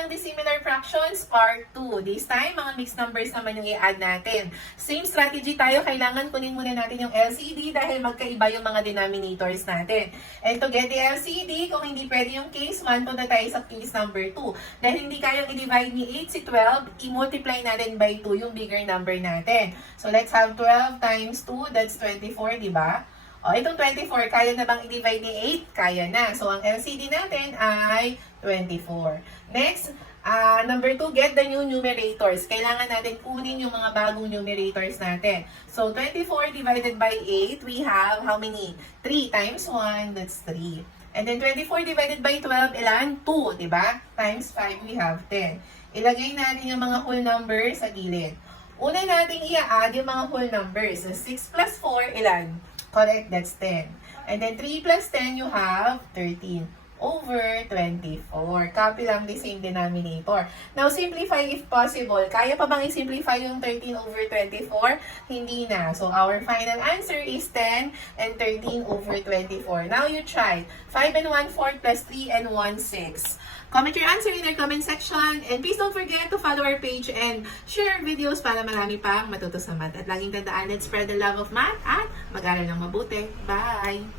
ng dissimilar fractions, part 2. This time, mga mixed numbers naman yung i-add natin. Same strategy tayo, kailangan kunin muna natin yung LCD dahil magkaiba yung mga denominators natin. And to get the LCD, kung hindi pwede yung case 1, punta tayo sa case number 2. Dahil hindi kayang i-divide ni 8 si 12, i-multiply natin by 2 yung bigger number natin. So let's have 12 times 2, that's 24, di ba? O, itong 24, kaya na bang i-divide ni 8? Kaya na. So, ang LCD natin ay 24. Next, number 2, get the new numerators. Kailangan natin kunin yung mga bagong numerators natin. So, 24 divided by 8, we have how many? 3 times 1, that's 3. And then 24 divided by 12, ilan? 2, di ba? Times 5, we have 10. Ilagay natin yung mga whole numbers sa gilid. Una natin i-add yung mga whole numbers. So, 6 plus 4, ilan? Correct, that's 10. And then 3 plus 10, you have 13 over 24. Copy lang the same denominator. Now, simplify if possible. Kaya pa bang i-simplify yung 13 over 24? Hindi na. So, our final answer is 10 and 13 over 24. Now, you try. 5 and 1/4 plus 3 and 1/6. Comment your answer in our comment section. And please don't forget to follow our page and share our videos para marami pang matuto sa math. At laging tandaan, let's spread the love of math at mag-aral ng mabuti. Bye!